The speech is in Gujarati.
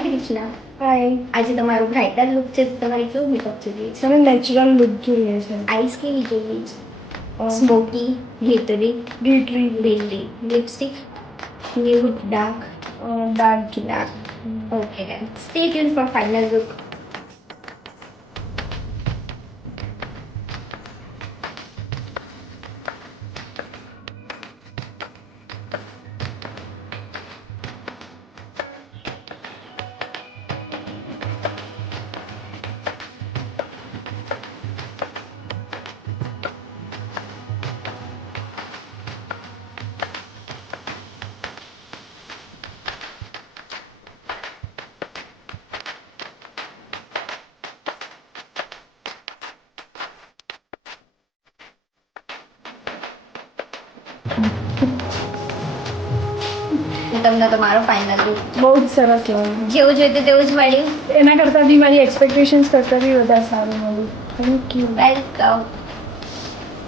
હાય કૃષ્ણા. હાય. આજે તમારો બ્રાઇડલ લુક છે, તમારે કેવો મેકઅપ જોઈએ છે? મને નેચરલ લુક જોઈએ છે. આઈસ કેવી જોઈએ છે? Smoky, glittery, glittery, lipstick, nude, dark, dark. Dark. Okay then. Stay tuned for final look. તમને તમારો ફાઇનલ લુક બહુ જ સરસ લાગ્યું. જેવું જોઈતું તેવું જ મળ્યું. એના કરતાં બી મારી એક્સપેક્ટેશન્સ કરતાં બી વધારે સારું મળ્યું. Thank you. વેલકમ.